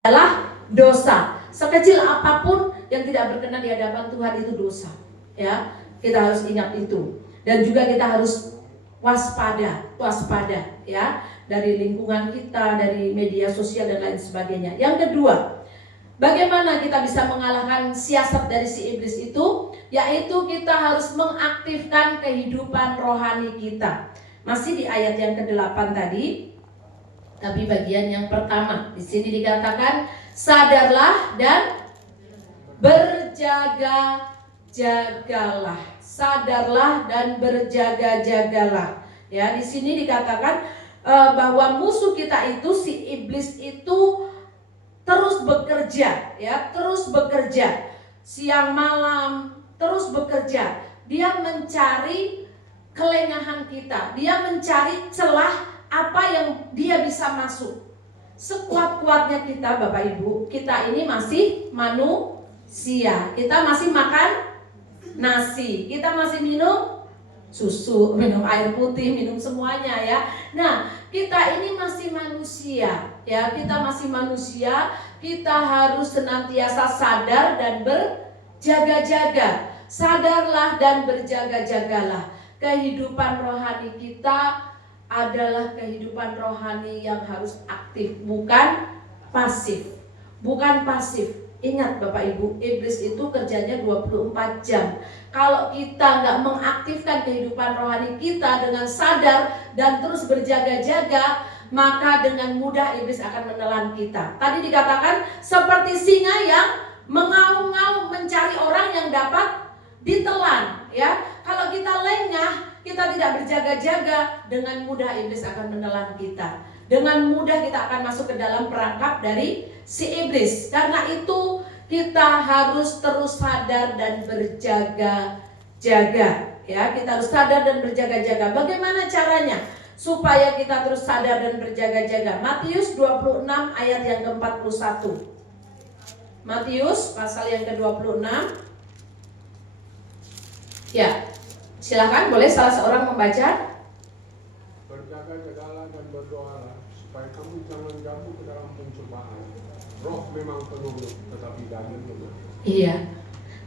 adalah dosa. Sekecil apapun yang tidak berkenan di hadapan Tuhan itu dosa. Ya, kita harus ingat itu. Dan juga kita harus waspada ya, dari lingkungan kita, dari media sosial dan lain sebagainya. Yang kedua, bagaimana kita bisa mengalahkan siasat dari si iblis itu? Yaitu kita harus mengaktifkan kehidupan rohani kita. Masih di ayat yang ke-8 tadi. Tapi bagian yang pertama di sini dikatakan sadarlah dan berjaga-jagalah. Sadarlah dan berjaga-jagalah. Ya, di sini dikatakan bahwa musuh kita itu, si iblis itu terus bekerja, ya, terus bekerja siang malam, terus bekerja. Dia mencari kelengahan kita, dia mencari celah apa yang dia bisa masuk. Sekuat-kuatnya kita, Bapak Ibu, kita ini masih manusia. Kita masih makan nasi, kita masih minum susu, minum air putih, minum semuanya ya. Nah, kita ini masih manusia ya, kita masih manusia. Kita harus senantiasa sadar dan berjaga-jaga. Sadarlah dan berjaga-jagalah. Kehidupan rohani kita adalah kehidupan rohani yang harus aktif, bukan pasif. Bukan pasif. Ingat Bapak Ibu, iblis itu kerjanya 24 jam. Kalau kita nggak mengaktifkan kehidupan rohani kita dengan sadar dan terus berjaga-jaga, maka dengan mudah iblis akan menelan kita. Tadi dikatakan seperti singa yang mengaum-ngaum mencari orang yang dapat ditelan, ya. Kalau kita lengah, kita tidak berjaga-jaga, dengan mudah iblis akan menelan kita. Dengan mudah kita akan masuk ke dalam perangkap dari si iblis. Karena itu kita harus terus sadar dan berjaga-jaga, ya. Kita harus sadar dan berjaga-jaga. Bagaimana caranya supaya kita terus sadar dan berjaga-jaga? Matius 26 ayat yang ke-41. Matius pasal yang ke-26. Ya, silakan, boleh salah seorang membaca. Berjaga-jagalah dan berdoalah supaya kamu jangan jatuh ke dalam pencobaan. Roh memang penurut, tetapi daging lemah. Iya,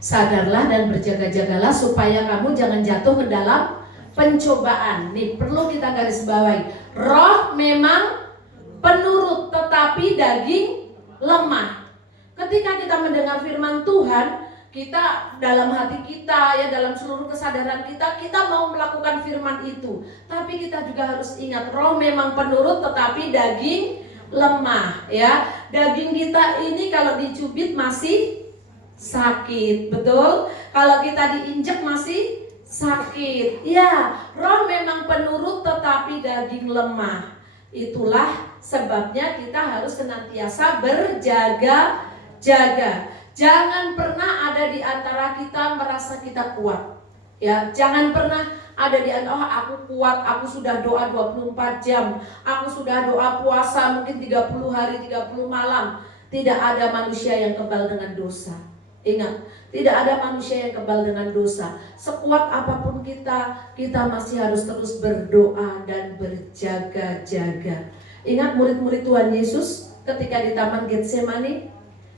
sadarlah dan berjaga-jagalah supaya kamu jangan jatuh ke dalam pencobaan. Nih perlu kita garis bawahi. Roh memang penurut, tetapi daging lemah. Ketika kita mendengar firman Tuhan, kita dalam hati kita, ya, dalam seluruh kesadaran kita, kita mau melakukan firman itu. Tapi kita juga harus ingat, roh memang penurut tetapi daging lemah, ya. Daging kita ini kalau dicubit masih sakit, betul? Kalau kita diinjek masih sakit. Ya, roh memang penurut tetapi daging lemah. Itulah sebabnya kita harus senantiasa berjaga-jaga. Jangan pernah ada di antara kita merasa kita kuat. Ya, jangan pernah ada di antara, oh aku kuat, aku sudah doa 24 jam, aku sudah doa puasa mungkin 30 hari, 30 malam. Tidak ada manusia yang kebal dengan dosa. Ingat, tidak ada manusia yang kebal dengan dosa. Sekuat apapun kita masih harus terus berdoa dan berjaga-jaga. Ingat murid-murid Tuhan Yesus ketika di Taman Getsemani,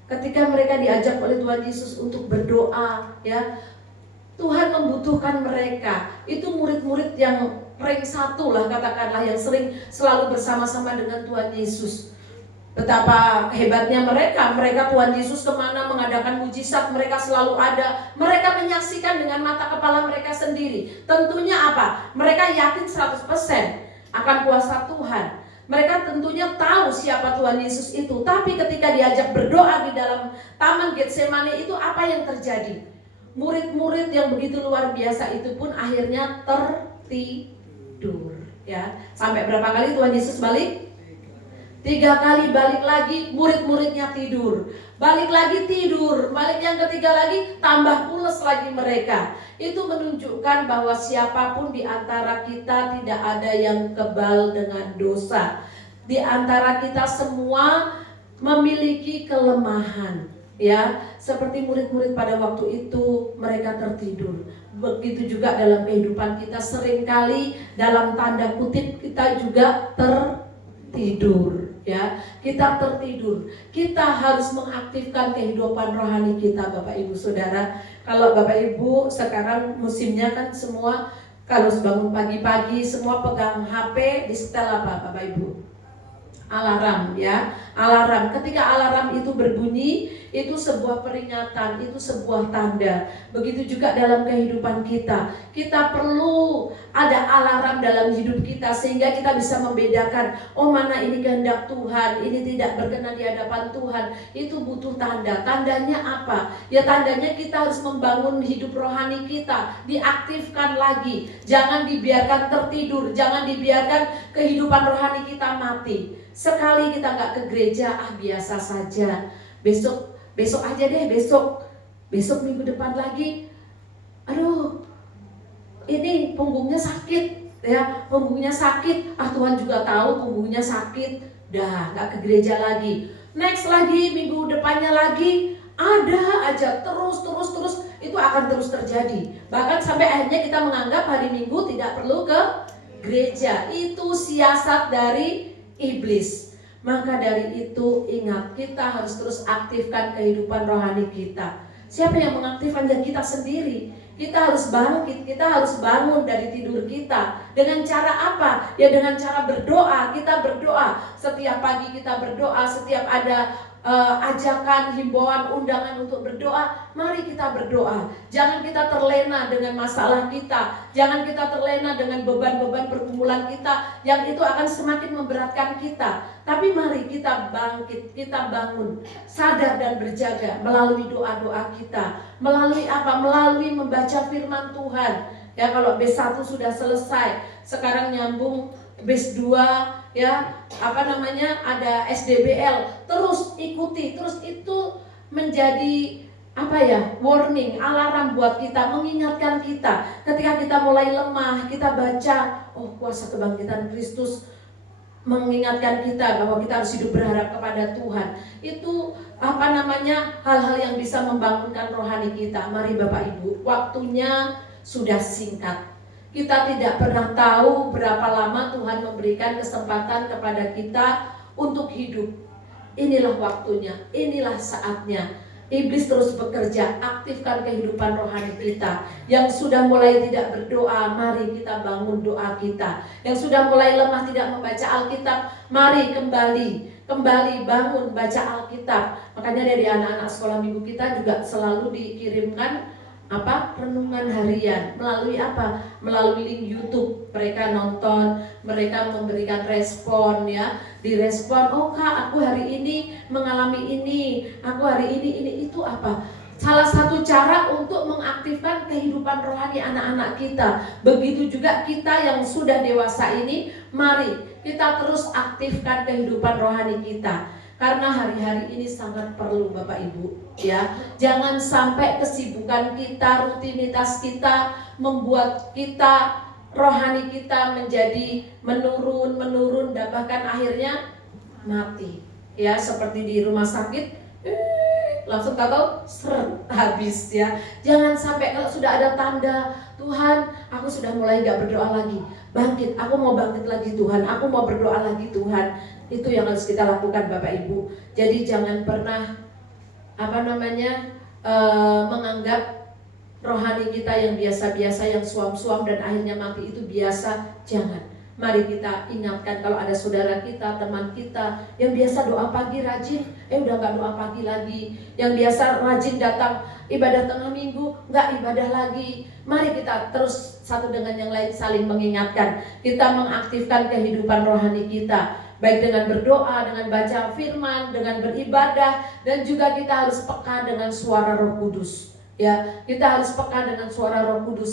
ketika mereka diajak oleh Tuhan Yesus untuk berdoa, ya, Tuhan membutuhkan mereka. Itu murid-murid yang rank 1 lah, katakanlah, yang sering selalu bersama-sama dengan Tuhan Yesus. Betapa hebatnya mereka Tuhan Yesus kemana mengadakan mujizat, mereka selalu ada. Mereka menyaksikan dengan mata kepala mereka sendiri. Tentunya apa? Mereka yakin 100% akan kuasa Tuhan. Mereka tentunya tahu siapa Tuhan Yesus itu. Tapi ketika diajak berdoa di dalam Taman Getsemani itu, apa yang terjadi? Murid-murid yang begitu luar biasa itu pun akhirnya tertidur, ya. Sampai berapa kali Tuhan Yesus balik? 3 kali balik lagi, murid-muridnya tidur. Balik lagi tidur, balik yang ketiga lagi, tambah pules lagi mereka. Itu menunjukkan bahwa siapapun di antara kita tidak ada yang kebal dengan dosa. Di antara kita semua memiliki kelemahan, ya. Seperti murid-murid pada waktu itu, mereka tertidur. Begitu juga dalam kehidupan kita, seringkali dalam tanda kutip kita juga tertidur. ya, kita tertidur. Kita harus mengaktifkan kehidupan rohani kita, Bapak Ibu Saudara. Kalau Bapak Ibu sekarang musimnya kan semua kalau bangun pagi-pagi semua pegang HP, di setel apa Bapak Ibu? Alarm, ya, alarm. Ketika alarm itu berbunyi, itu sebuah peringatan, itu sebuah tanda. Begitu juga dalam kehidupan kita. Kita perlu ada alarm dalam hidup kita sehingga kita bisa membedakan, oh mana ini kehendak Tuhan, ini tidak berkenan di hadapan Tuhan. Itu butuh tanda. Tandanya apa? Ya tandanya kita harus membangun hidup rohani kita, diaktifkan lagi. Jangan dibiarkan tertidur, jangan dibiarkan kehidupan rohani kita mati. Sekali kita nggak ke gereja, biasa saja. Besok aja deh, besok minggu depan lagi. Aduh, ini punggungnya sakit, ya, punggungnya sakit. Tuhan juga tahu punggungnya sakit. Dah, nggak ke gereja lagi. Next lagi, minggu depannya lagi, ada aja terus itu akan terus terjadi. Bahkan sampai akhirnya kita menganggap hari Minggu tidak perlu ke gereja. Itu siasat dari iblis. Maka dari itu ingat, kita harus terus aktifkan kehidupan rohani kita. Siapa yang mengaktifkan? Ya kita sendiri. Kita harus bangkit, kita harus bangun dari tidur kita. Dengan cara apa? Ya dengan cara berdoa. Kita berdoa setiap pagi, kita berdoa setiap ada ajakan, himbauan, undangan untuk berdoa. Mari kita berdoa. Jangan kita terlena dengan masalah kita. Jangan kita terlena dengan beban-beban pergumulan kita yang itu akan semakin memberatkan kita. Tapi mari kita bangkit, kita bangun, sadar dan berjaga melalui doa-doa kita. Melalui apa? Melalui membaca firman Tuhan. Ya, kalau B1 sudah selesai, sekarang nyambung base 2, ya, ada SDBL, terus ikuti, terus itu menjadi warning, alarm buat kita, mengingatkan kita. Ketika kita mulai lemah, kita baca, kuasa kebangkitan Kristus mengingatkan kita bahwa kita harus hidup berharap kepada Tuhan. Itu hal-hal yang bisa membangunkan rohani kita. Mari Bapak Ibu, waktunya sudah singkat. Kita tidak pernah tahu berapa lama Tuhan memberikan kesempatan kepada kita untuk hidup. Inilah waktunya, inilah saatnya. Iblis terus bekerja, aktifkan kehidupan rohani kita. Yang sudah mulai tidak berdoa, mari kita bangun doa kita. Yang sudah mulai lemah tidak membaca Alkitab, mari kembali bangun baca Alkitab. Makanya dari anak-anak sekolah minggu kita juga selalu dikirimkan renungan harian melalui link YouTube. Mereka nonton, mereka memberikan respon, ya, direspon, Kak, aku hari ini mengalami ini, aku hari ini itu apa. Salah satu cara untuk mengaktifkan kehidupan rohani anak-anak kita. Begitu juga kita yang sudah dewasa ini, mari kita terus aktifkan kehidupan rohani kita. Karena hari-hari ini sangat perlu Bapak Ibu, ya. Jangan sampai kesibukan kita, rutinitas kita membuat kita, rohani kita menjadi menurun dan bahkan akhirnya mati. Ya, seperti di rumah sakit, langsung tahu habis, ya. Jangan sampai kalau sudah ada tanda, Tuhan, aku sudah mulai gak berdoa lagi. Bangkit, aku mau bangkit lagi Tuhan, aku mau berdoa lagi Tuhan. Itu yang harus kita lakukan Bapak Ibu. Jadi jangan pernah menganggap rohani kita yang biasa-biasa, yang suam-suam dan akhirnya mati itu biasa. Jangan. Mari kita ingatkan kalau ada saudara kita, teman kita yang biasa doa pagi rajin, udah gak doa pagi lagi. Yang biasa rajin datang ibadah tengah minggu, gak ibadah lagi. Mari kita terus satu dengan yang lain saling mengingatkan. Kita mengaktifkan kehidupan rohani kita, baik dengan berdoa, dengan baca firman, dengan beribadah, dan juga kita harus peka dengan suara Roh Kudus. Ya, kita harus peka dengan suara Roh Kudus.